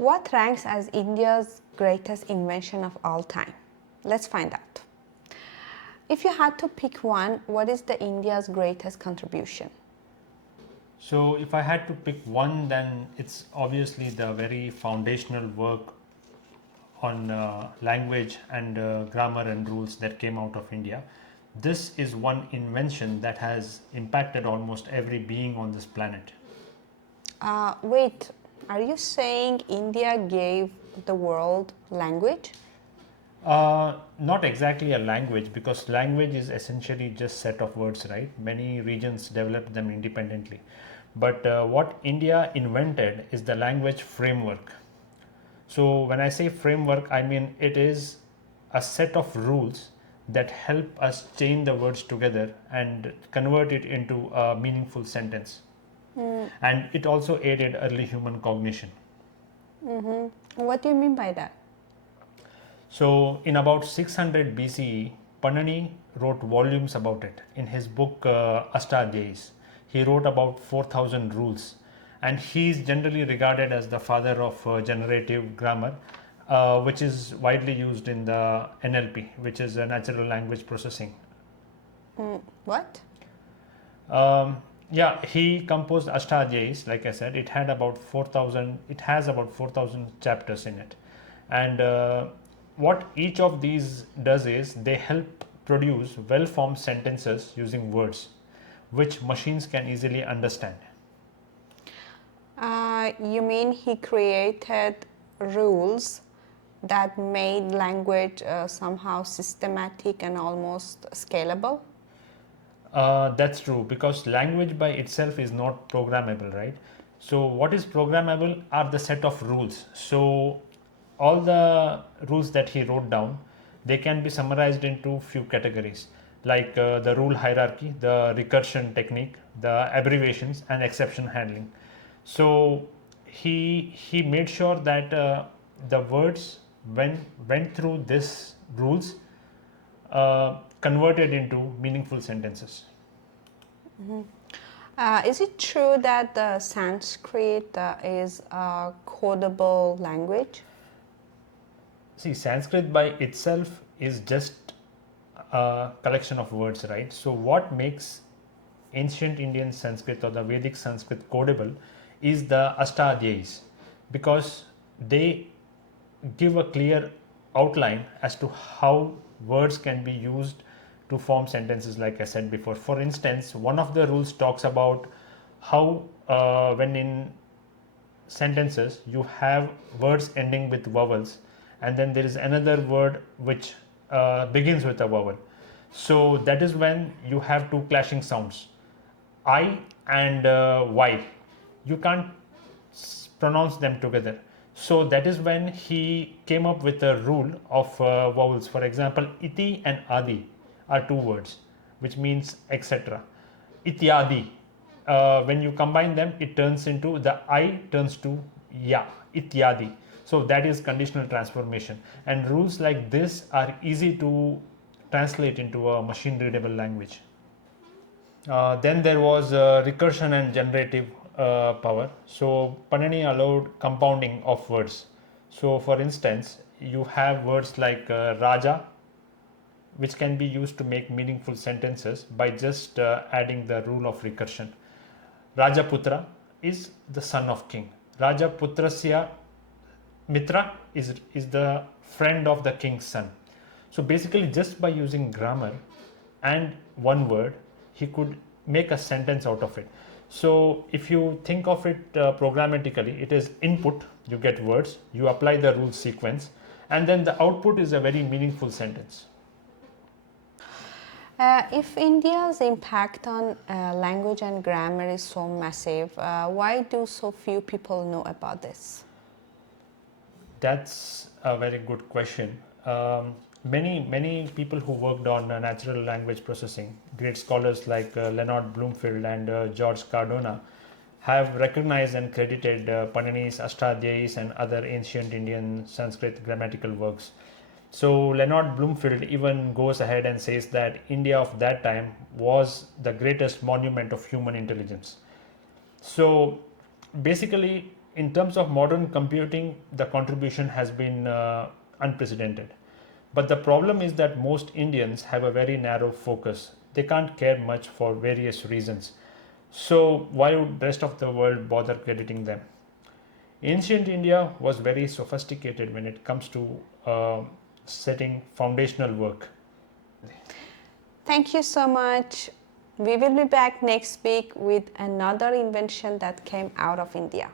What ranks as India's greatest invention of all time? Let's find out. If you had to pick one, what is the India's greatest contribution? So if I had to pick one, then it's obviously the very foundational work on language and grammar and rules that came out of India. This is one invention that has impacted almost every being on this planet. Wait, are you saying India gave the world language? Not exactly a language, because language is essentially just set of words, right? Many regions developed them independently. But what India invented is the language framework. So when I say framework, I mean it is a set of rules that help us chain the words together and convert it into a meaningful sentence. And it also aided early human cognition. What do you mean by that? So in about 600 BCE, Pāṇini wrote volumes about it. In his book Aṣṭādhyāyī, he wrote about 4,000 rules, and he is generally regarded as the father of generative grammar, which is widely used in the NLP, which is natural language processing. What? Yeah, he composed Aṣṭādhyāyī. Like I said, it had about 4,000. It has about 4,000 chapters in it, and what each of these does is they help produce well-formed sentences using words, which machines can easily understand. You mean he created rules that made language somehow systematic and almost scalable? That's true, because language by itself is not programmable, right? So what is programmable are the set of rules. So all the rules that he wrote down, they can be summarized into few categories, like the rule hierarchy, the recursion technique, the abbreviations, and exception handling. So he made sure that the words went through this rules converted into meaningful sentences. Is it true that the Sanskrit is a codable language? See, Sanskrit by itself is just a collection of words, right? So what makes ancient Indian Sanskrit or the Vedic Sanskrit codable is the Aṣṭādhyāyīs, because they give a clear outline as to how words can be used to form sentences, like I said before. For instance, one of the rules talks about how when in sentences you have words ending with vowels, and then there is another word which begins with a vowel. So that is when you have two clashing sounds, I and Y. You can't pronounce them together. So that is when he came up with a rule of vowels. For example, iti and adi are two words, which means etc. Ityadi, when you combine them, it turns into the I turns to ya, ityadi. So that is conditional transformation, and rules like this are easy to translate into a machine readable language. Then there was recursion and generative power. So Pāṇini allowed compounding of words. So for instance, you have words like Raja, which can be used to make meaningful sentences by just adding the rule of recursion. Rajaputra is the son of king. Rajaputrasya Mitra is the friend of the king's son. So basically, just by using grammar and one word, he could make a sentence out of it. So if you think of it programmatically, it is input, you get words, you apply the rule sequence, and then the output is a very meaningful sentence. If India's impact on language and grammar is so massive, why do so few people know about this? That's a very good question. Many people who worked on natural language processing, great scholars like Leonard Bloomfield and George Cardona, have recognized and credited Pāṇini's Aṣṭādhyāyīs and other ancient Indian Sanskrit grammatical works. So Leonard Bloomfield even goes ahead and says that India of that time was the greatest monument of human intelligence. So basically, in terms of modern computing, the contribution has been unprecedented. But the problem is that most Indians have a very narrow focus. They can't care much for various reasons. So why would the rest of the world bother crediting them? Ancient India was very sophisticated when it comes to setting foundational work. Thank you so much. We will be back next week with another invention that came out of India.